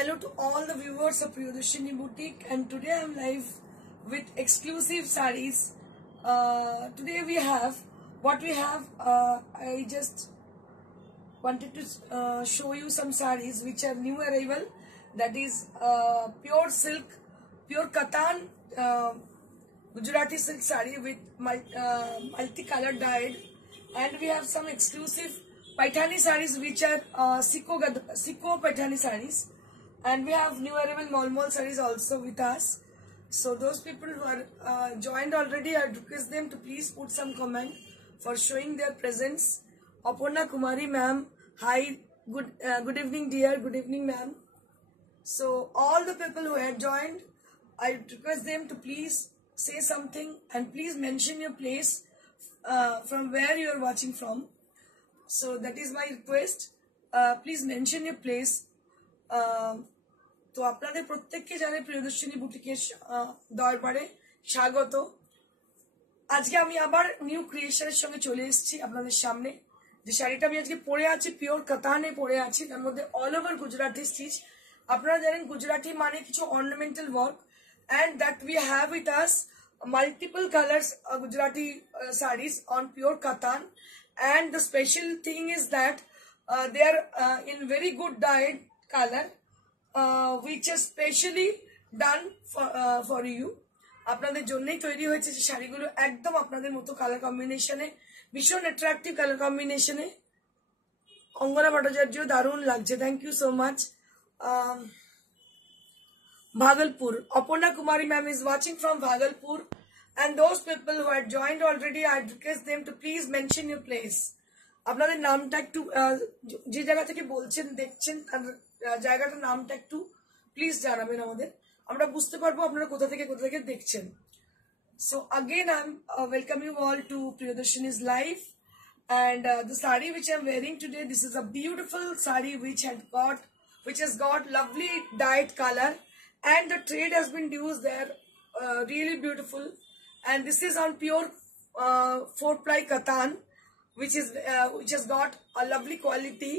hello to all the viewers of Priyadarshini Boutique, and today I am live with exclusive sarees. Today we have what we have. I just wanted to show you some sarees which are new arrival. That is pure silk, pure katan Gujarati silk saree with multicolored dyed, and we have some exclusive Paithani sarees which are Siko Paithani sarees, and we have new arrival Malmol sarees also with us. So those people who are joined already, I request them to please put some comment for showing their presence. Aparna Kumari ma'am, hi, good evening dear, good evening ma'am. So all the people who have joined, I request them to please say something and please mention your place from where you are watching from. So that is my request. Please mention your place. তো আপনাদের প্রত্যেককে জানাই প্রিয়দর্শিনী বুটিকের দরবারে স্বাগত। আজকে আমি আবার নিউ ক্রিয়েশনের সঙ্গে চলে এসেছি আপনাদের সামনে। যে শাড়িটা আমি আজকে পরে আছি পিওর কাতানে পরে আছি, তার মধ্যে অল ওভার গুজরাটি স্টিচ। আপনারা জানেন গুজরাটি মানে কিছু ornamental work, and that we have with us multiple colors Gujarati sarees on pure katan, and the special thing is that they are in very good dyed color, which is specially done for you. আপনাদের জন্যই তৈরি হয়েছে যে শাড়িগুলো একদম আপনাদের মতো কালার কম্বিনেশনে, ভীষণ অ্যাট্রাকটিভ কালার কম্বিনেশনে। অঙ্গনা ভট্টাচার্য দারুণ লাগছে, thank you so much. Bhagalpur, Aparna Kumari ma'am is watching from Bhagalpur, and those people who had joined already, I request them to please mention your place. আপনাদের নামটা একটু যে জায়গা থেকে বলছেন দেখছেন তার জায়গাটার নামটা একটু প্লিজ জানাবেন আমাদের, আমরা বুঝতে পারবো আপনারা কোথা থেকে দেখছেন। So again I'm welcome you all to Priyadarshini's live, and the saree which I'm wearing today, this is a beautiful saree which has got lovely dyed color, and the trade has been used there, really beautiful, and this is on pure 4-ply katan, which has got a lovely quality.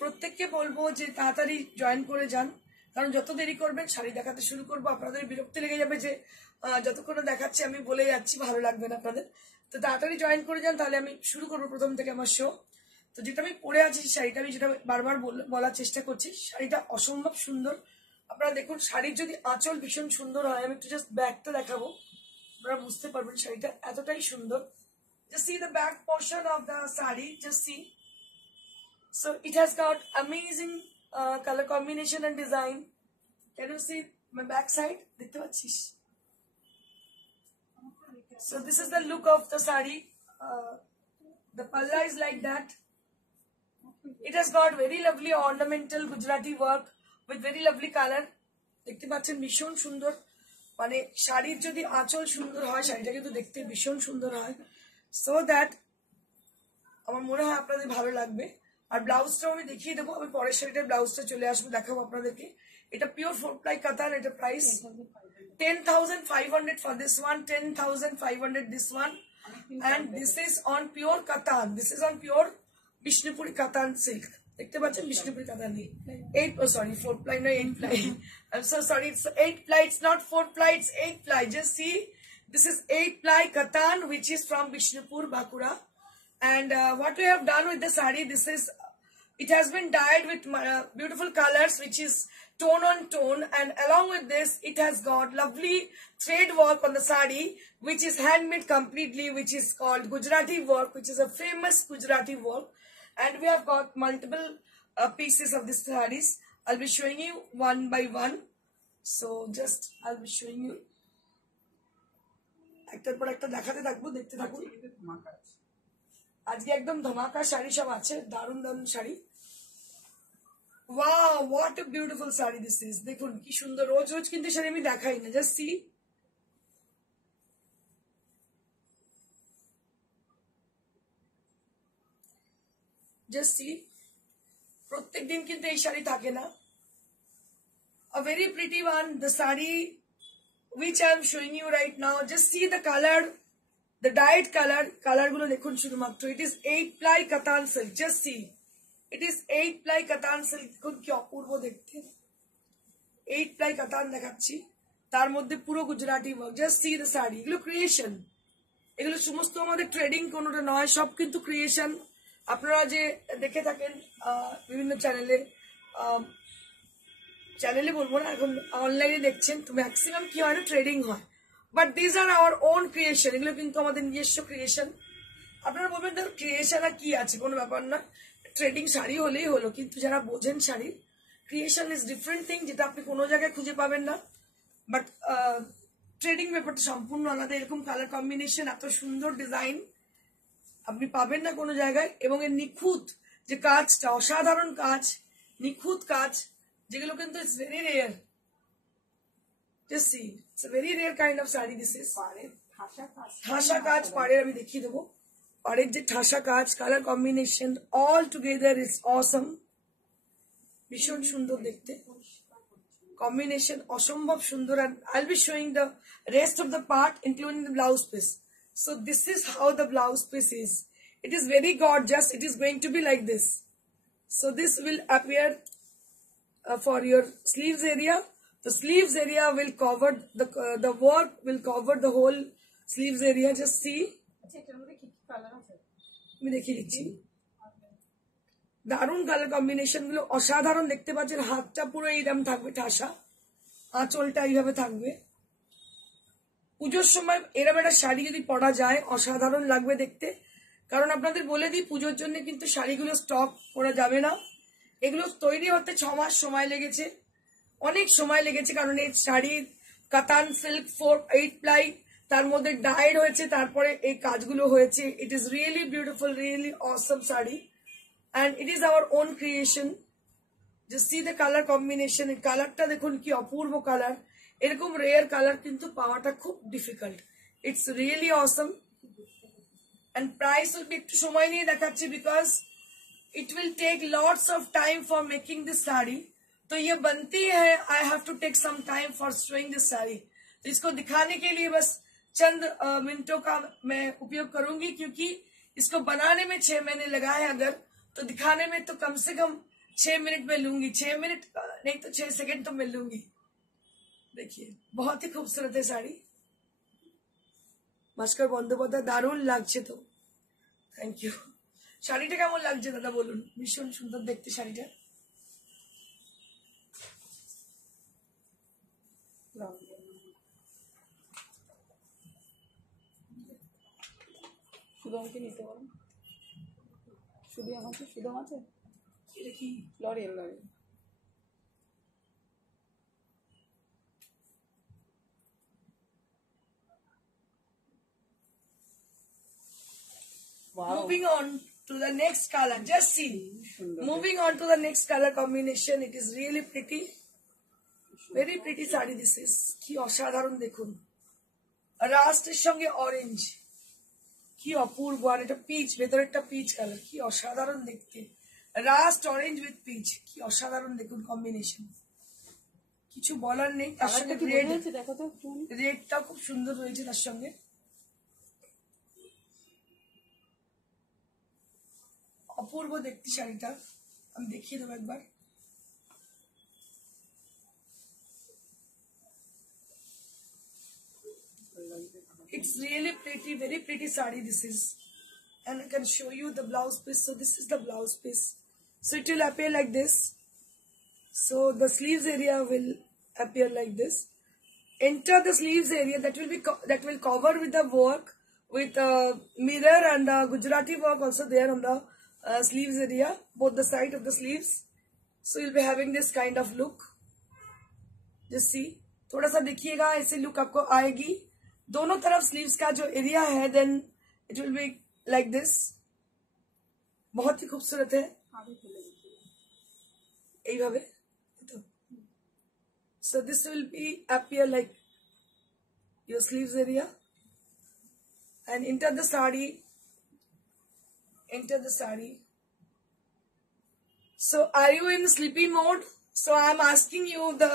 প্রত্যেককে বলবো যে তাড়াতাড়ি জয়েন করে যান, কারণ যত দেরি করবেন শাড়ি দেখাতে শুরু করবো আপনাদের বিরক্তি লেগে যাবে যে যতক্ষণ দেখাচ্ছি আমি বলে যাচ্ছি, ভালো লাগবে না আপনাদের। তো তাড়াতাড়ি জয়েন করে যান, তাহলে আমি শুরু করবো প্রথম থেকে আমার শো। তো যেটা আমি পরে আছি শাড়িটা আমি যেটা বারবার বলার চেষ্টা করছি, শাড়িটা অসম্ভব সুন্দর। আপনারা দেখুন শাড়ির যদি আঁচল ভীষণ সুন্দর হয়, আমি একটু জাস্ট ব্যাকটা দেখাবো, আপনারা বুঝতে পারবেন শাড়িটা এতটাই সুন্দর। Just see the back portion of the saree, just see. So it has got amazing color combination and design. Can you see my back side? দেখতে পাচ্ছিস? So this is the look of the saree. The palla is like that. It has got very lovely ornamental Gujarati work with very lovely color. দেখতে পাচ্ছেন ভীষণ সুন্দর, মানে শাড়ির যদি আঁচল সুন্দর হয় শাড়িটা কিন্তু দেখতে ভীষণ সুন্দর হয়। সো দ্যাট আমার মনে হয় আপনাদের ভালো লাগবে। আর ব্লাউজটাও আমি দেখিয়ে দেবো, আমি পরের শাড়িটার ব্লাউজটা চলে আসবো দেখাবো আপনাদেরকে। এটা পিওর 4-ply কাতান, এটা প্রাইস 10,500 for this one, 10,500 this one, and this is on pure katan. This is on pure Vishnupuri katan silk. দেখতে পাচ্ছেন Vishnupuri katan নেই, 4-ply no 8-ply. I'm so sorry, it's 8-ply, it's not 4-ply, it's 8-ply. Just see, this is 8-ply katan which is from Vishnupur Bakura, and what we have done with the saree, it has been dyed with beautiful colors which is tone on tone, and along with this it has got lovely thread work on the saree which is handmade completely, which is called Gujarati work, which is a famous Gujarati work, and we have got multiple pieces of these sarees. I'll be showing you one by one, so just I'll be showing you একটার পর একটা দেখাতে থাকবো, দেখতে থাকুন। আজকে একদম ধমাকা শাড়ি সব আছে, দারুণ দারুণ sari. Wow, what a beautiful saree this is. দেখুন কি সুন্দর, রোজ রোজ কিন্তু শাড়ি আমি দেখাই না, জাস্ট সি। জাস্ট সি, প্রত্যেক দিন কিন্তু এই শাড়ি থাকে না। A very pretty one, the saree which I am showing you right now. Just see the color, the dyed color গুলো দেখুন শুধুমাত্র। It is 8-ply katan silk, just see. It is 8 প্লাই কাতান সিল্ক। দেখুন কি অপূর্ব দেখতে, 8 প্লাই কাতান দেখাচ্ছি, তার মধ্যে পুরো Gujarati work. Just see the sari, এগুলো ক্রিয়েশন, এগুলো সমস্ত আমাদের ট্রেডিং কোনোটা নয়, সব কিন্তু ক্রিয়েশন। আপনারা যে দেখে থাকেন বিভিন্ন চ্যানেলে বলবো না, এখন অনলাইনে দেখছেন, তো ম্যাক্সিমাম কি হয় না, ট্রেডিং হয়। But these are hour own creation, এগুলো কিন্তু আমাদের নিজস্ব ক্রিয়েশন। আপনারা বলবেন তার ক্রিয়েশন আর কি আছে, কোনো ব্যাপার না, ট্রেডিং শাড়ি হলেই হলো। কিন্তু যারা বোঝেন sari, creation is different thing, যেটা আপনি কোনো জায়গায় খুঁজে পাবেন না। বাট ট্রেডিং ব্যাপারটা সম্পূর্ণ আলাদা। এরকম কালার কম্বিনেশন, এত সুন্দর ডিজাইন আপনি পাবেন না কোনো জায়গায়। এবং এর নিখুঁত যে কাজটা, অসাধারণ কাজ, নিখুঁত কাজ, যেগুলো কিন্তু it's very rare. Just see, it's a very rare kind of sari. This is ঠাসা কাজ পাড়ের, আমি দেখিয়ে দেবো পাড়ের যে ঠাসা কাজ, colour combination all together it's awesome, ভীষণ সুন্দর দেখতে, combination অসম্ভব সুন্দর। and I'll be showing the rest of the part including the blouse piece. So this is how the blouse piece is. It is very gorgeous. It is going to be like this. So this will appear for your sleeves area. The sleeves area will cover the work will cover the whole sleeves area. Just see. আমি দেখিয়ে দিচ্ছি, দারুণ colour combination গুলো, অসাধারণ দেখতে পাচ্ছেন। হাতটা পুরো এইরকম থাকবে ঠাসা, আঁচলটা এইভাবে থাকবে। পুজোর সময় এরকম একটা শাড়ি যদি পরা যায়, অসাধারণ লাগবে দেখতে। কারণ আপনাদের বলে দিই, পুজোর জন্য কিন্তু শাড়িগুলো স্টক করা যাবে না। এগুলো তৈরি হতে 6 মাস সময় লেগেছে, অনেক সময় লেগেছে। কারণ এই শাড়ির কাতান সিল্ক 8 প্লাই, তার মধ্যে ডাইড হয়েছে, তারপরে এই কাজগুলো হয়েছে। ইট is really beautiful, really Assam sari, and it is our own creation. Just see the color combination. এই কালারটা দেখুন কি অপূর্ব কালার। এরকম রেয়ার কালার কিন্তু পাওয়াটা খুব difficult. It's really Assam. and price will be একটু সময় নিয়ে দেখাচ্ছি, because it will take lots of time for making this sari. तो ये बनती है, I have to take some time for showing this sari. तो इसको दिखाने के लिए बस चंद मिनटों का मैं उपयोग करूंगी, क्योंकि इसको बनाने में 6 महीने लगा है। अगर तो दिखाने में तो कम से कम 6 मिनट में लूंगी, 6 मिनट नहीं तो 6 सेकंड तो मैं लूंगी। देखिए बहुत ही खूबसूरत है শাড়ি। ভাস্কর বন্দ্যোপাধ্যায়, দারুণ লাগছে তো, থ্যাংক ইউ। শাড়িটা কেমন লাগছে দাদা বলুন? ভীষণ সুন্দর দেখতে শাড়িটা। শুধু আমাকে নিতে পারেন, শুধু আমাকে, শুধু আছে এটা কি L'Oréal. Wow. Moving on to the next color, just see. Moving on to the next color combination, it is really pretty, very pretty sari. This is কি অসাধারণ দেখুন, রাস্টের সঙ্গে অরেঞ্জ, কি অপূর্ব। আর এটা পিচ, ভেতরেরটা পিচ কালার, কি অসাধারণ দেখতে। রাস্ট অরেঞ্জ উইথ পিচ, কি অসাধারণ দেখুন কম্বিনেশন, কিছু বলার নেই। তার সঙ্গে রেড, দেখো তো রেডটাও খুব সুন্দর রয়েছে তার সঙ্গে। অপূর্ব দেখতে শাড়িটা, আমি দেখিয়ে দেবো একবার। It's really pretty, very pretty saree this is. And I can show you the blouse piece. So this is the blouse piece. So it will appear like this. So the sleeves area will appear like this. Enter the sleeves area, that will cover with the work, with mirror and the Gujarati work also there on the sleeves area, both the side of the sleeves. So you'll be having this kind of look. Just see, थोड़ा सा देखिएगा, ऐसे लुक आपको आएगी। दोनों तरफ स्लीव्स का जो एरिया है, then it will be like this. बहुत ही खूबसूरत है এইভাবে। So this will be appear like your sleeves area, and enter the sari. So are you in sleepy mode? So I'm asking you, the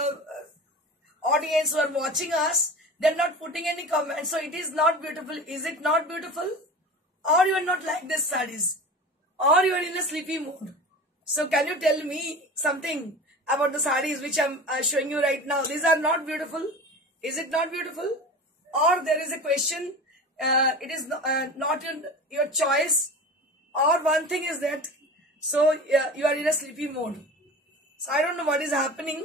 audience who are watching us, they're not putting any comments. So it is not beautiful. Is it not beautiful? Or you are not like this sarees? Or you are in a sleepy mood? So can you tell me something about the sarees which I'm showing you right now? These are not beautiful. Is it not beautiful? Or there is a question, it is not in your choice, or one thing is that, so you are in a sleepy mode. So I don't know what is happening.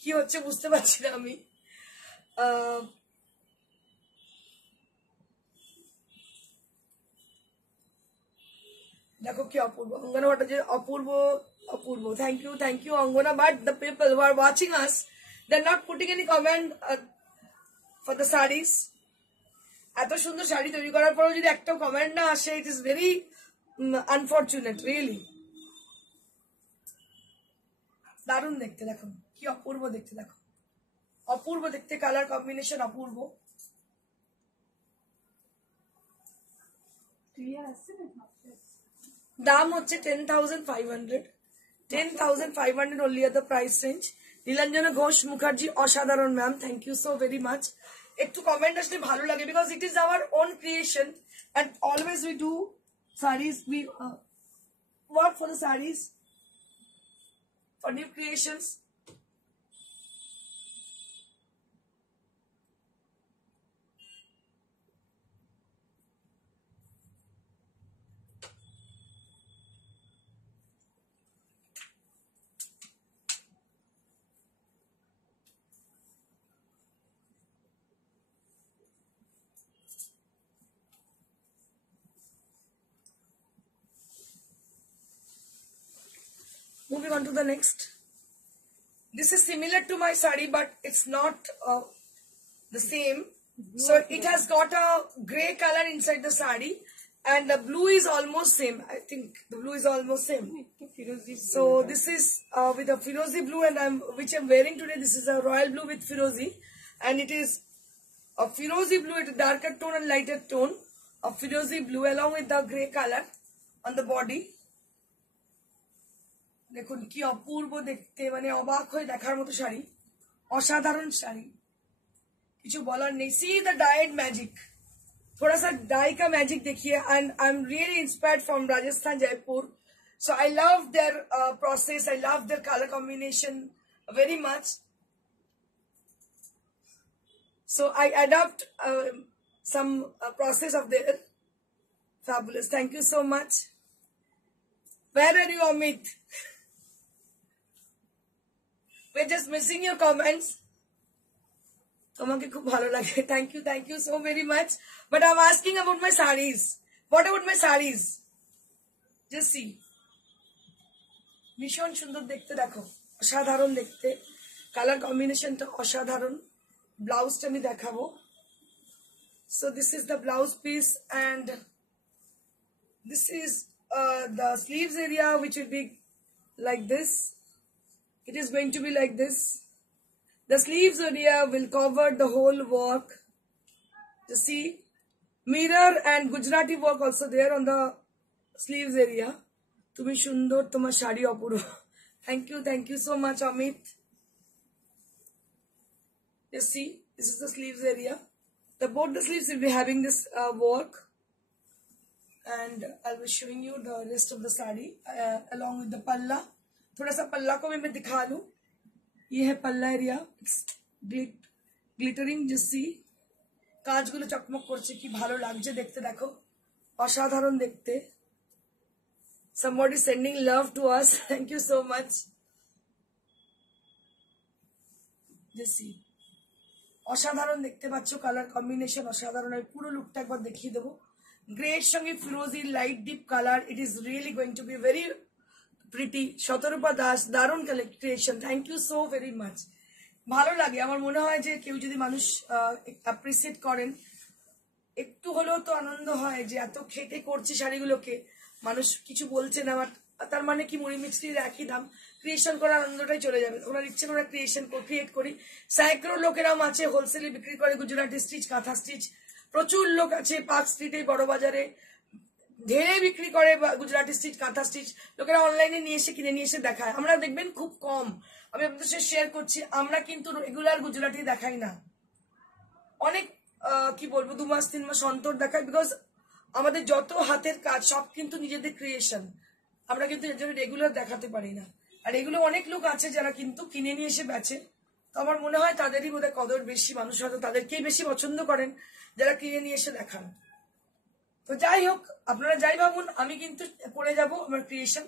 কি হচ্ছে বুঝতে পারছি না আমি। দেখো কি অপূর্ব, অঙ্গনা ভট্টাচার্য, অপূর্ব অপূর্ব, thank you Angana, but the people who are watching us, they are not putting any comment for the saris. এত সুন্দর শাড়ি তৈরি করার পরেও যদি একটা কমেন্ট না আসে, it is very unfortunate, really. দারুণ দেখতে, দেখো কি অপূর্ব দেখতে, দেখো অপূর্ব দেখতে, কালার কম্বিনেশন অপূর্ব। দাম হচ্ছে 10,500, 10,500 only at the price range. Nilanjana Ghosh Mukherjee, অসাধারণ ma'am, thank you so very much. একটু কমেন্ট আসলে ভালো লাগে, because it is our own creation and always we do sarees, we work for the sarees, for new creations. Moving on to the next. This is similar to my sari, but it's not the same. So it has got a grey color inside the sari, and the blue is almost same. I think the blue is almost same. So this is with a Firozi blue, and which I'm wearing today. This is a royal blue with Firozi, and it is a Firozi blue with a darker tone and lighter tone of Firozi blue, along with the grey color on the body. দেখুন কি অপূর্ব দেখতে, মানে অবাক হয়ে দেখার মতো শাড়ি, অসাধারণ শাড়ি, কিছু বলার নেই। সি দ্য ডাইড ম্যাজিক, थोड़ा सा डाई का मैजिक देखिए, and I am really inspired from Rajasthan, Jaipur. So I love their process, I love their color combination very much. So I adopt some process of their. Fabulous, thank you so much. Where are you, Amit? We're just missing your comments. তোমাকে খুব ভালো লাগে, thank you so very much. But I'm asking about my sarees. What about my sarees? Just see. ভীষণ সুন্দর দেখতে, দেখো অসাধারণ দেখতে, কালার কম্বিনেশনটা অসাধারণ। ব্লাউজটা আমি দেখাবো। So this is the blouse piece, and this is the sleeves area, which will be like this. It is going to be like this. The sleeves area will cover the whole work. You see, mirror and Gujarati work also there on the sleeves area. Tumi shundor, tomar shadi apuro. Thank you so much, Amit. You see, this is the sleeves area. Both the sleeves will be having this work, and I'll be showing you the rest of the sari along with the palla. थोड़ा सा पल्ला को भी मैं दिखा लूं। ये है पल्ला एरिया, গ্লিটারিং, जैसी কাজগুলো চকমক করছে, কি ভালো লাগছে দেখতে, দেখো অসাধারণ দেখতে। somebody sending love to us, thank you so much. जैसी অসাধারণ দেখতে পাচ্ছ, কালার কম্বিনেশন অসাধারণ। আমি পুরো লুকটা একবার দেখিয়ে দেবো। গ্রের সঙ্গে ফিরোজি light deep colour, it is really going to be very pretty. Shatarupa Das, দারুণ creation, thank you so very much. ভালো লাগে, আমার মনে হয় যে কেউ যদি মানুষ অ্যাপ্রিসিয়েট করেন, একটু হলেও তো আনন্দ হয় যে এত খেটে করছি শাড়িগুলোকে, মানুষ কিছু বলছে না, তার মানে কি মুড়ি মিষ্টির একই দাম, ক্রিয়েশন করার আনন্দটাই চলে যাবে। ওনার ইচ্ছে করে ক্রিয়েট করি। স্যাঁকড়ো লোকেরাও আছে হোলসেলে বিক্রি করে, গুজরাটি স্টিচ, কাঁথা স্টিচ, প্রচুর লোক আছে পার্ক স্ট্রিটে, বড় বাজারে ঢেলে বিক্রি করে গুজরাটি স্টিচ, কাঁথা স্টিচ। লোকেরা অনলাইনে নিয়ে এসে কিনে নিয়ে এসে দেখায়, আমরা দেখবেন খুব কম। আমি আপনাদের সাথে শেয়ার করছি, আমরা কিন্তু রেগুলার গুজরাটি দেখাই না, অনেক কি বলবো 2 মাস 3 মাস অন্তর দেখাই, বিকজ আমাদের যত হাতের কাজ সব কিন্তু নিজেদের ক্রিয়েশন, আমরা কিন্তু এর জন্য রেগুলার দেখাতে পারি না। আর এগুলো অনেক লোক আছে যারা কিন্তু কিনে নিয়ে এসে বেচে, তো আমার মনে হয় তাদেরই বোধহয় কদর বেশি, মানুষ হয়তো তাদেরকেই বেশি পছন্দ করেন যারা কিনে নিয়ে এসে দেখান। তো যাই হোক, আপনারা যাই ভাবুন, আমি কিন্তু করে যাব আমার ক্রিয়েশন,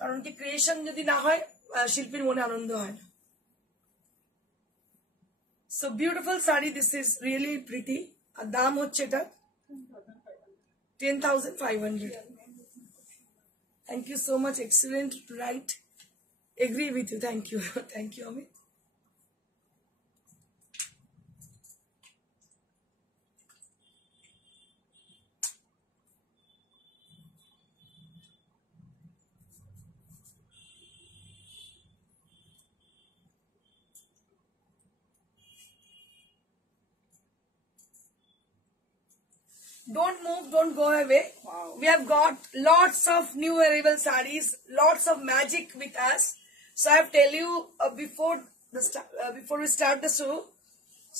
কারণ কি ক্রিয়েশন যদি না হয় শিল্পীর মনে আনন্দ হয় না। So beautiful sari, this is really pretty. আর দাম হচ্ছে এটা 10,500. Thank you so much. Excellent. Right. Agree with you. Thank you. Thank you, Amit. Don't move, don't go away. Wow. We have got lots of new arrival sarees, lots of magic with us. So I have tell you before we start the show.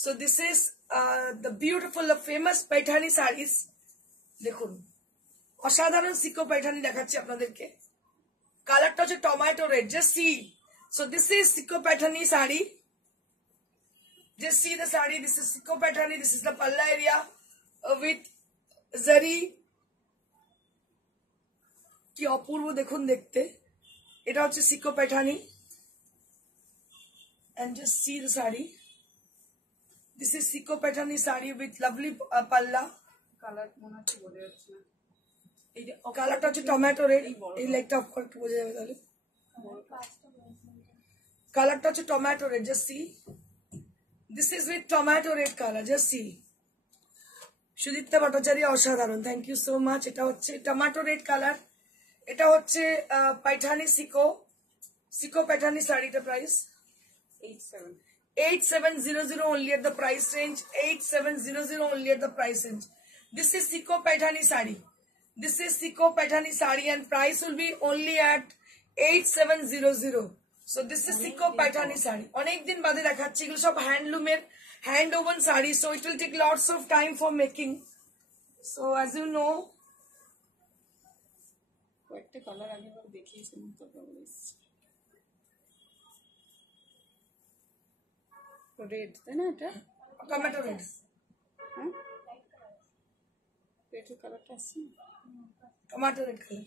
So this is the beautiful, famous Paithani sarees. দেখুন, অসাধারণ সিকো পাইঠানি দেখাচ্ছি আপনাদেরকে। কালারটা হচ্ছে tomato red, just see. So this is sico Paithani sari, just see the sari. This is sico Paithani, this is the palla area with zari. কি অপূর্ব দেখুন দেখতে, এটা হচ্ছে sico Paithani. and just see the sari. This is Sikko Paithani sari with lovely palla. Colour মনে হচ্ছে বোঝা যাচ্ছে না। এই কালারটা হচ্ছে টমেটো রেড, এই লাইটটা অফ করে একটু বোঝা যাবে তাহলে। কালারটা হচ্ছে tomato red, just C. This is with tomato red colour, just C. Sudipta ভট্টাচার্য, অসাধারণ, থ্যাংক ইউ সো মাচ। এটা হচ্ছে টমেটো রেড কালার, এটা হচ্ছে পাইঠানি সিকো পাইঠানি শাড়িটা প্রাইস 8700 only at the price range. 8700 only at the price range. This is Sikko Paithani sari. This is Sikko Paithani sari and price will be only at 8700. So this is Sikko Paithani sari. অনেক দিন বাদে দেখাচ্ছি, এগুলো সব হ্যান্ডলুমের hand woven sari, so it will take lots of time for making. So as you know, কয়েকটা কালার আগে দেখিয়েছিলাম তো রেড, তাই না? এটা টমেটো রেড, হ্যাঁ রেডের কালারটা আসছে, tomato red colour,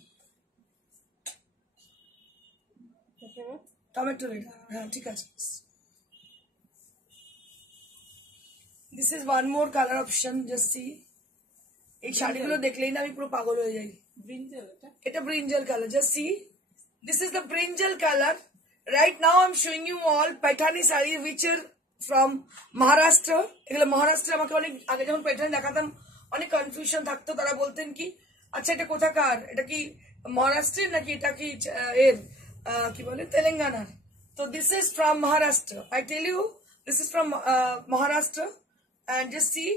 tomato red, হ্যাঁ ঠিক আছে। This is one more color option, just see. এই শাড়িগুলো দেখলেই না আমি পুরো পাগল হয়ে যাই। ব্রিঞ্জাল, এটা brinjal colour, just see. This is the brinjal color. Right now I'm showing you all Paithani saree which are from Maharashtra. এগুলো মহারাষ্ট্রে। আমাকে অনেক আগে যখন পাইঠানি দেখাতাম অনেক কনফিউশন থাকতো, তারা বলতেন কি আচ্ছা এটা কোথাকার, এটা কি মহারাষ্ট্রের নাকি এটা কি এর কি বলে তেলেঙ্গানার। তো this is from Maharashtra, I tell you this is from Maharashtra. and just see,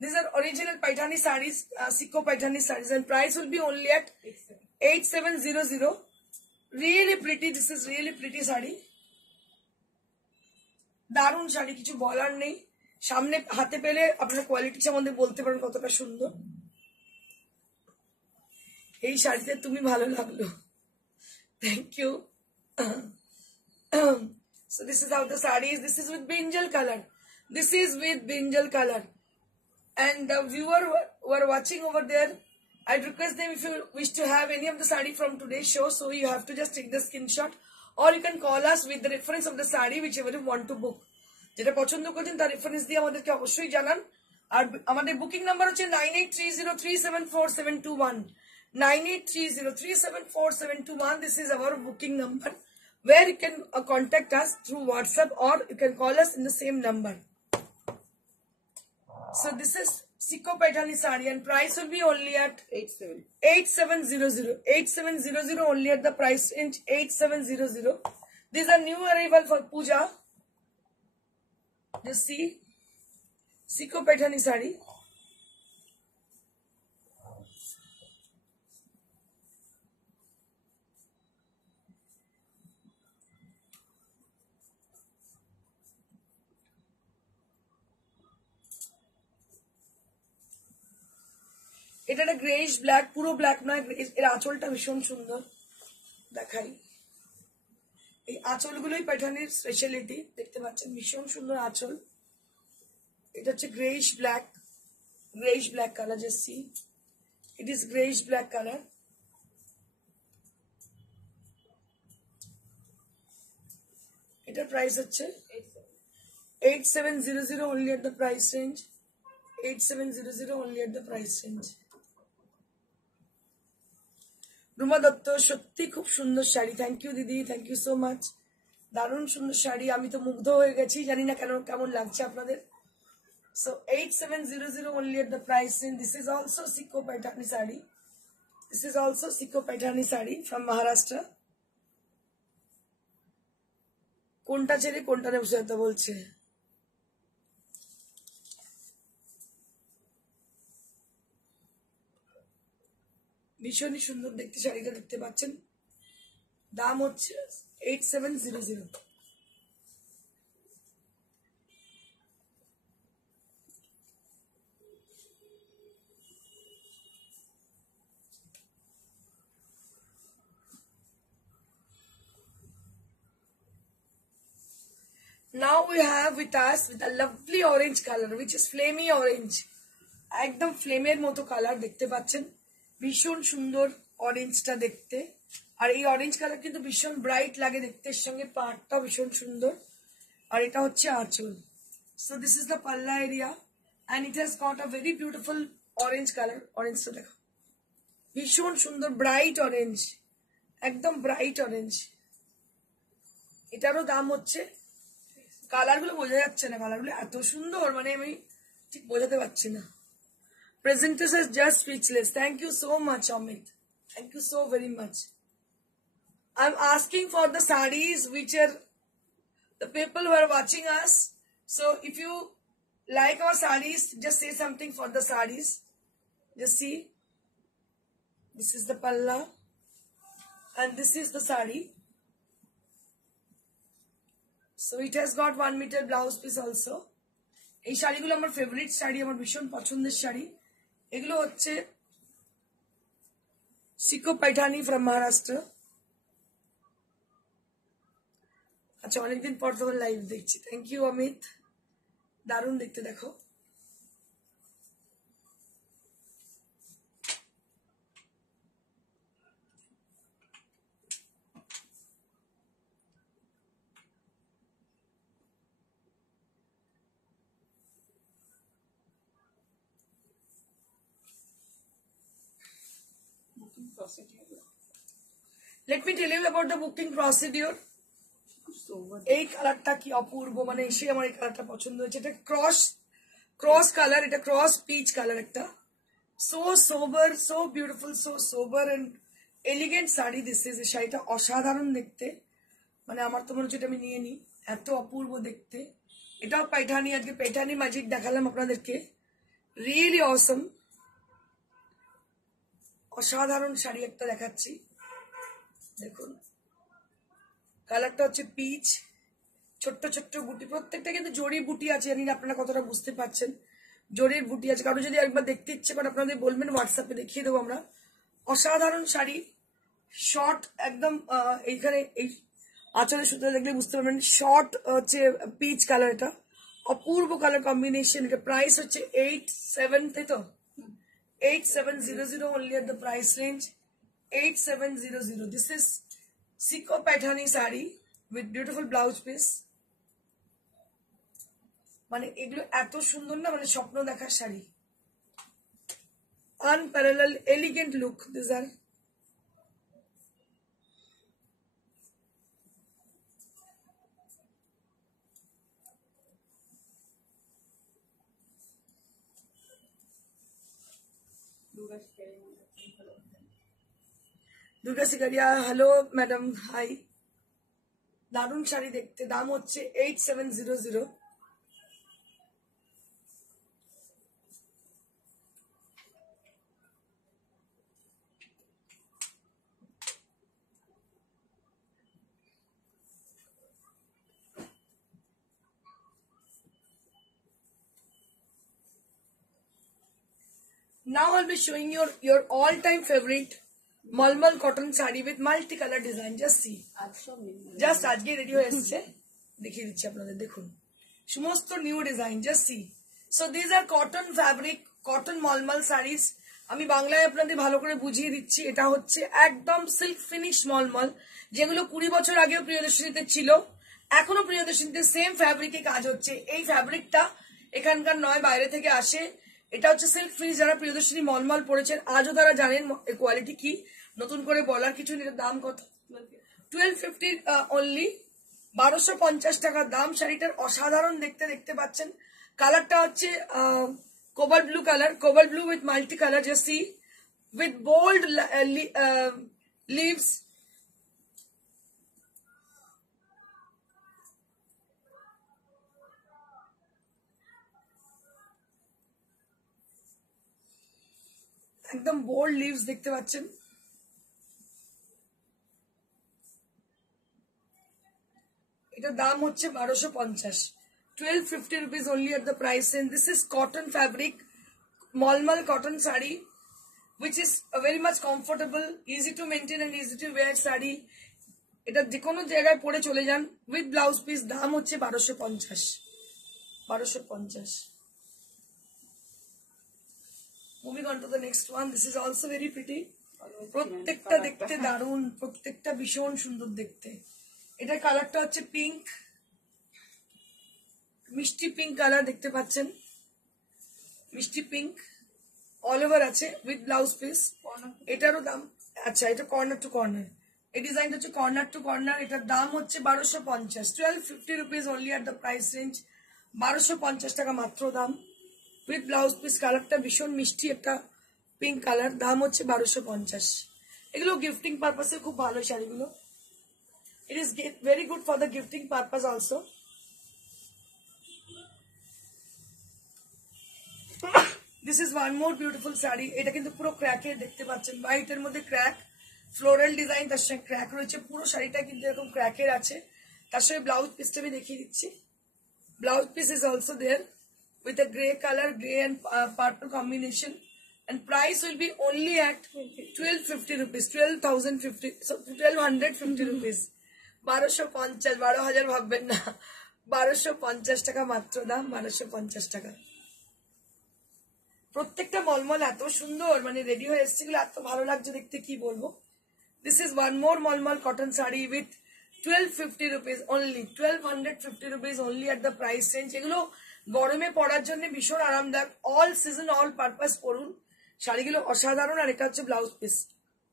these are original Paithani sarees, Sikko Paithani sarees, and price will be only at 8700. Really pretty, this is really pretty saree. দারুণ শাড়ি, কিছু বলার নেই। সামনে হাতে পেলে আপনার কোয়ালিটি সম্বন্ধে বলতে পারেন কতটা সুন্দর। এই শাড়িতে তুমি ভালো লাগলো, thank you. So this is how the saree is. This is with brinjal color. This is with brinjal color. And the viewer who are watching over there, I'd request them if you wish to have any of the saree from today's show, so you have to just take the screenshot or you can call us with the reference of the saree whichever you want to book. যেটা পছন্দ করছেন তার রেফারেন্স দিয়ে আমাদেরকে অবশ্যই জানান। আর আমাদের booking number হচ্ছে 9830374721, 9830374721. This is our booking number where you can contact us through WhatsApp or you can call us in the same number. So this is Sikko Paithani saree and price will be only at 8700. 8700 only at the price range, 8700. These are new arrival for puja. Just see, Sikko Paithani saree. এটা একটা greyish black, পুরো ব্ল্যাক নয়, এর আঁচলটা ভীষণ সুন্দর, দেখাই। এই আঁচলগুলোই প্যাটার্নের স্পেশালিটি, দেখতে পাচ্ছেন ভীষণ সুন্দর আঁচল। এটা হচ্ছে greyish black colour, just C, it is greyish black colour. এটার প্রাইস হচ্ছে 8700 only at the price range. 8700 only at the price range. Ruma দত্ত, সত্যি খুব সুন্দর শাড়ি, থ্যাংক ইউ দিদি, থ্যাংক ইউ সো মাচ, দারুণ সুন্দর শাড়ি, আমি তো মুগ্ধ হয়ে গেছি, জানি না কেমন লাগছে আপনাদের। So 8700 only at the price range. This is also Sikko Paithani sari. This is also Sikko Paithani sari from Maharashtra. কোনটা ছেড়ে কোনটা নেব সেটা বলছে। ভীষণই সুন্দর দেখতে শাড়িটা, দেখতে পাচ্ছেন, দাম হচ্ছে 8700। Now we have with us with a lovely orange color which is flamey orange, একদম ফ্লেমের মতো কালার, দেখতে পাচ্ছেন ভীষণ সুন্দর অরেঞ্জটা দেখতে। আর এই অরেঞ্জ কালার কিন্তু ভীষণ ব্রাইট লাগে দেখতে, এর সঙ্গে পাড়টাও ভীষণ সুন্দর। আর এটা হচ্ছে আঁচল। So this is the palla area and it has got a very beautiful orange colour. অরেঞ্জটা দেখো, ভীষণ সুন্দর ব্রাইট অরেঞ্জ, একদম ব্রাইট অরেঞ্জ। এটারও দাম হচ্ছে, কালারগুলো বোঝা যাচ্ছে না, কালারগুলো এত সুন্দর, মানে আমি ঠিক বোঝাতে পারছি না। Presenters is just speechless. Thank you so much, Amit. Thank you so very much. I'm asking for the sarees which are the people who are watching us. So if you like our sarees, just say something for the sarees. Just see. This is the palla. And this is the saree. So it has got 1 meter blouse piece also. এই শাড়িগুলো আমার ফেভারিট শাড়ি, আমার ভীষণ পছন্দের শাড়ি। এগুলো হচ্ছে Sikko Paithani from Maharashtra. আচ্ছা, অনেকদিন পর তোমার লাইভ দেখছি, থ্যাংক ইউ অমিত, দারুণ দেখতে, দেখো। Let me tell you about the booking procedure. এই কালারটা কি অপূর্ব, মানে এসে আমার এই কালারটা পছন্দ হয়েছে। এটা ক্রস কালার, এটা ক্রস পিচ কালার একটা। So sober, so beautiful, so sober and elegant sari this is. এই শাড়িটা অসাধারণ দেখতে, মানে আমার তো মনে হচ্ছে এটা আমি নিয়ে নিই, এত অপূর্ব দেখতে। এটাও পাইঠানি, আজকে পাইঠানি ম্যাজিক দেখালাম আপনাদেরকে, রিয়েলি অসম, অসাধারণ শাড়ি একটা দেখাচ্ছি, দেখুন। কালারটা হচ্ছে পিচ, ছোট্ট ছোট্ট বুটি, প্রত্যেকটা কিন্তু জড়ি বুটি আছে, জানি না আপনারা কতটা বুঝতে পারছেন, জড়ির বুটি আছে। কারণ যদি একবার দেখতে ইচ্ছে করে আপনাদের বলবেন, হোয়াটসঅ্যাপে দেখিয়ে দেবো আমরা। অসাধারণ শাড়ি, শর্ট একদম, এইখানে এই আঁচলের সুতো দেখলে বুঝতে পারবেন, শর্ট হচ্ছে পিচ কালার, এটা অপূর্ব কালার কম্বিনেশন। এটা প্রাইস হচ্ছে 87, তাই তো, 8700 only at the price range. 8700. This is Sikko Paithani saree with beautiful blouse piece. মানে এগুলো এত সুন্দর না, মানে স্বপ্ন দেখার sari, unparalleled elegant look. These are Durga Shikaria, hello madam, hi, দারুণ শাড়ি দেখতে, দাম হচ্ছে 8700। Now I'll be showing your all-time favorite malmal cotton sari with multi-color design. Just see. Just আজকে রেডি হয়ে এসেছে, দেখিয়ে দিচ্ছি আপনাদের, দেখুন সমস্ত new design. Just see. So this are cotton fabric, cotton malmal saris. আমি বাংলায় আপনাদের ভালো করে বুঝিয়ে দিচ্ছি. এটা হচ্ছে একদম সিল্ক ফিনিশ মলমল, যেগুলো 20 বছর আগেও প্রিয়দর্শনীতে ছিল, এখনো প্রিয়দর্শনীতে সেম ফ্যাব্রিকে কাজ হচ্ছে. এই ফ্যাব্রিকটা এখানকার নয়, বাইরে থেকে আসে. এটা হচ্ছে সিল্ক ফিনিশ. যারা প্রিয়দর্শনী মলমল পড়েছেন আজও তারা জানেন কোয়ালিটি কি, নতুন করে বলার কিছু নেই. দাম কত? 1250 অনলি, 1250 টাকার দাম. শাড়িটার অসাধারণ দেখতে পাচ্ছেন. কালারটা হচ্ছে cobalt blue colour, cobalt blue with multi colour. Just see, with bold leaves. একদম বোল্ড লিভস দেখতে পাচ্ছেন. এটার দাম হচ্ছে 1250, 1250 rupees only at the price range. This is cotton fabric, মলমল cotton sari, which is very much comfortable, easy to maintain and easy to wear sari. এটা যে কোনো জায়গায় পরে চলে যান. With blouse piece. দাম হচ্ছে 1250, 1250. Moving on to the next one. This is also very pretty. প্রত্যেকটা দেখতে দারুণ, প্রত্যেকটা ভীষণ সুন্দর দেখতে. এটার কালারটা হচ্ছে পিঙ্ক, মিষ্টি পিঙ্ক কালার দেখতে পাচ্ছেন. মিষ্টি পিঙ্ক অল ওভার আছে উইথ ব্লাউজ পিস. এটারও দাম, আচ্ছা এটা কর্নার টু কর্নার, এই ডিজাইনটা হচ্ছে কর্নার টু কর্নার. এটার দাম হচ্ছে 1250, 1250 rupees only at the price range. 1250 টাকা মাত্র দাম, উইথ ব্লাউজ পিস. কালারটা ভীষণ মিষ্টি একটা পিঙ্ক কালার. দাম হচ্ছে 1250. এগুলো গিফটিং পারপাসে খুব ভালো শাড়িগুলো. It is very good for the gifting purpose also. This is one more beautiful sari. এটা কিন্তু পুরো ক্র্যাকে দেখতে পাচ্ছেন, হোয়াইটের মধ্যে ক্র্যাক, ফ্লোরাল ডিজাইন, তার সঙ্গে ক্র্যাক রয়েছে. পুরো শাড়িটা কিন্তু এরকম ক্র্যাকের আছে. তার সঙ্গে ব্লাউজ পিসটা আমি দেখিয়ে দিচ্ছি. Blouse piece is also there with a grey color, grey and purple combination, and price will be only at 1250 rupees, 12,050, so 1250 rupees. 1250, 12,000 ভাববেন না, 1250 টাকা মাত্র দাম, 1250 টাকা. প্রত্যেকটা মলমল এত সুন্দর, মানে রেডি হয়ে এসছে, এত ভালো লাগছে দেখতে, কি বলবো. This is one more malmal cotton sari with 1250 rupees only, 1250 rupees only at the price range. এগুলো গরমে পরার জন্য ভীষণ আরামদায়ক. অল সিজন অল পারপাস পরুন, শাড়িগুলো অসাধারণ. আর এটা হচ্ছে blouse piece,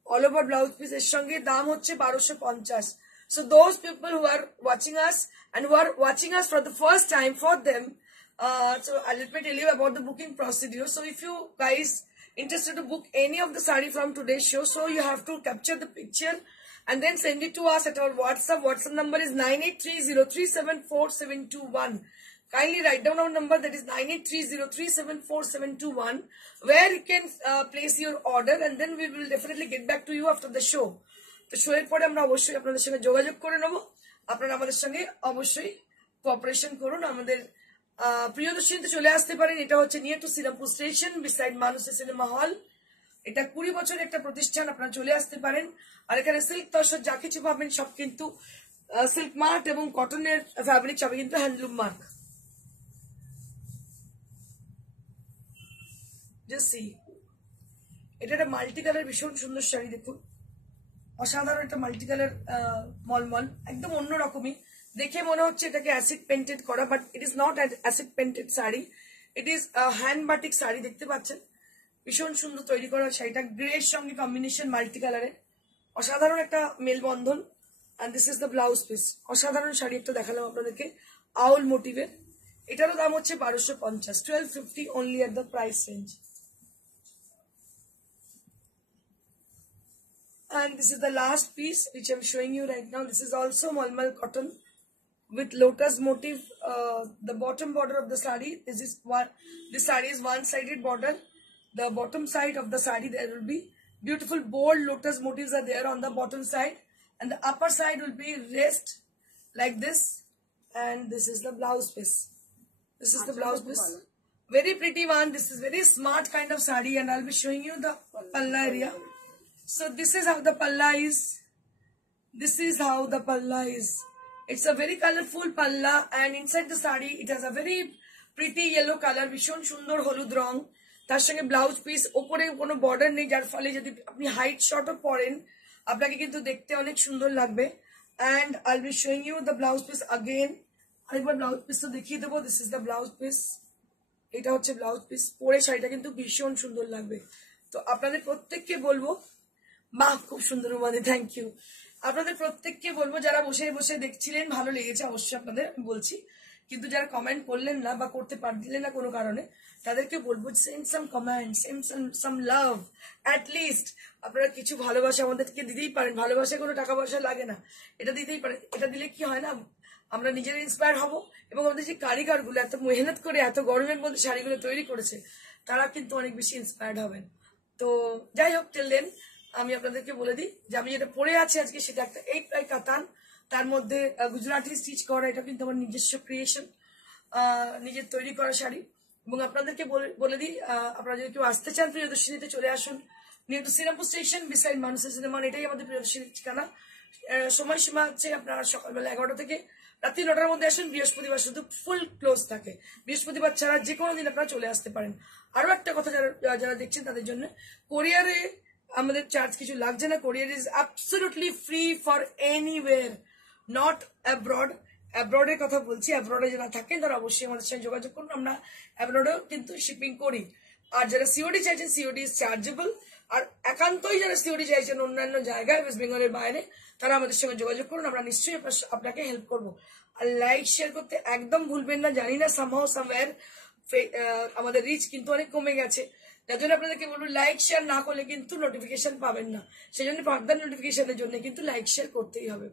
all over blouse piece. এর সঙ্গে দাম হচ্ছে 1250. So those people who are watching us and who are watching us for the first time, for them, so let me tell you about the booking procedure. So if you guys interested to book any of the saree from today's show, so you have to capture the picture and then send it to us at our WhatsApp. WhatsApp number is 9830374721. Kindly write down our number, that is 9830374721, where you can place your order, and then we will definitely get back to you after the show. তো শো এর পরে আমরা অবশ্যই আপনাদের সঙ্গে যোগাযোগ করে নেব. আপনারা আমাদের সঙ্গে অবশ্যই কোঅপারেশন করুন. আমাদের প্রিয়দর্শনীতে চলে আসতে পারেন. এটা হচ্ছে near to Srirampur station, beside মানুষের সিনেমা হল. এটা 20 বছরের একটা প্রতিষ্ঠান, আপনারা চলে আসতে পারেন. আর এখানে সিল্ক তসর যা কিছু পাবেন সব কিন্তু সিল্ক মার্ক এবং কটনের ফ্যাব্রিক সবই কিন্তু হ্যান্ডলুম মার্ক. জাস্ট সি, এটা একটা মাল্টি কালার ভীষণ সুন্দর শাড়ি. দেখুন অসাধারণ একটা মাল্টি কালার মলমল, একদম অন্যরকমই দেখে মনে হচ্ছে এটাকে অ্যাসিড পেন্টেড করা, but it is not acid painted sari, it is hand batik sari. দেখতে পাচ্ছেন ভীষণ সুন্দর তৈরি করা শাড়িটা, গ্রে এর সঙ্গে কম্বিনেশন মাল্টি কালারের, অসাধারণ একটা মেলবন্ধন. And this is the blouse piece. অসাধারণ শাড়ি একটা দেখালাম আপনাদেরকে, আউল মোটিভের. এটারও দাম হচ্ছে 1250, 1250 only at the price range. And this is the last piece which I'm showing you right now. This is also Malmal cotton with lotus motif. The bottom border of the saree, this saree is one-sided border. The bottom side of the saree, there will be beautiful bold lotus motifs are there on the bottom side, and the upper side will be rest like this. And this is the blouse piece. This is the blouse piece very pretty one. This is very smart kind of sari, and I'll be showing you the palla area. So this is how the palla is. This is how the palla is. It's a very colorful palla, and inside the sari it has a very pretty yellow color. Bishon সুন্দর হলুদ রং। তার সঙ্গে blouse piece, ওপরে কোনো বর্ডার নেই, যার ফলে যদি আপনি হাইট শর্টও পরেন আপনাকে কিন্তু দেখতে অনেক সুন্দর লাগবে। And I'll be showing you the blouse piece again. আরেকবার ব্লাউজ পিসটা দেখিয়ে দেবো। This is the blouse piece. এটা হচ্ছে ব্লাউজ পিস। পরে শাড়িটা কিন্তু ভীষণ সুন্দর লাগবে। তো আপনাদের প্রত্যেককে বলবো, বাহ খুব সুন্দর মানে, থ্যাংক ইউ। আপনাদের প্রত্যেককে বলবো যারা বসে বসে দেখছিলেন ভালো লেগেছে অবশ্যই আপনাদের আমি বলছি, কিন্তু যারা কমেন্ট করলেন না বা করতে পারলেন না কোনো কারণে তাদেরকে বলবো সেন্ড সাম comment, send some love. At least আপনারা কিছু ভালোবাসা আমাদেরকে দিতেই পারেন। ভালোবাসায় কোনো টাকা পয়সা লাগে না, এটা দিতেই পারেন। এটা দিলে কি হয় না, আমরা নিজেরা ইন্সপায়ার হব এবং আমাদের যে কারিগরগুলো এত মেহনত করে এত গরমের মধ্যে শাড়িগুলো তৈরি করেছে তারা কিন্তু অনেক বেশি ইন্সপায়ার্ড হবেন। তো যাই হোক, টিল দেন আমি আপনাদেরকে বলে দিই যে আমি যেটা পরে আছি আজকে সেটা একটা 8 ply কাতান, তার মধ্যে গুজরাটি স্টিচ করা। এটা কিন্তু আমার নিজস্ব ক্রিয়েশন, নিজের তৈরি করা শাড়ি। এবং আপনাদেরকে বলে দিই, আপনারা যদি কেউ আসতে চান প্রিয়দর্শিনীতে চলে আসুন, new to Srirampur station beside মানুষের সিনেমা। এটাই আমাদের প্রিয়দর্শিনীর ঠিকানা। সময়সীমা হচ্ছে আপনারা সকালবেলা 11টা থেকে রাত্রি 9টার মধ্যে আসুন। বৃহস্পতিবার শুধু ফুল ক্লোজ থাকে, বৃহস্পতিবার ছাড়া যে কোনো দিন আপনারা চলে আসতে পারেন। আরো একটা কথা যারা দেখছেন তাদের জন্য, কোরিয়ারে আমাদের চার্জ কিছু লাগছে না। Courier is absolutely free for anywhere, not abroad. অ্যাব্রডের কথা বলছি, অ্যাব্রডে যারা থাকেন তারা অবশ্যই আমাদের সঙ্গে যোগাযোগ করুন। আমরা অ্যাব্রডেও কিন্তু শিপিং করি। আর যারা সিওডি চাইছেন, সিওডি ইজ চার্জেবল। আর একান্তই যারা সিওডি চাইছেন অন্যান্য জায়গায় ওয়েস্ট বেঙ্গলের বাইরে, তারা আমাদের সঙ্গে যোগাযোগ করুন। আমরা নিশ্চয়ই আপনাকে হেল্প করবো। আর লাইক শেয়ার করতে একদম ভুলবেন না। জানি না সামহাও সামওয়্যার আমাদের রিচ কিন্তু অনেক কমে গেছে, যার জন্য আপনাদেরকে বলবো লাইক শেয়ার না করলে কিন্তু নোটিফিকেশন পাবেন না। সেই জন্য ফার্দার নোটিফিকেশনের জন্য কিন্তু লাইক শেয়ার করতেই হবে।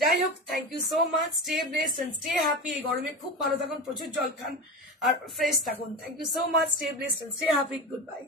যাই হোক, thank you so much. Stay blessed and stay happy. এই গরমে খুব ভালো থাকুন, প্রচুর জল খান আর ফ্রেশ থাকুন। Thank you so much. Stay blessed and stay happy. Good by.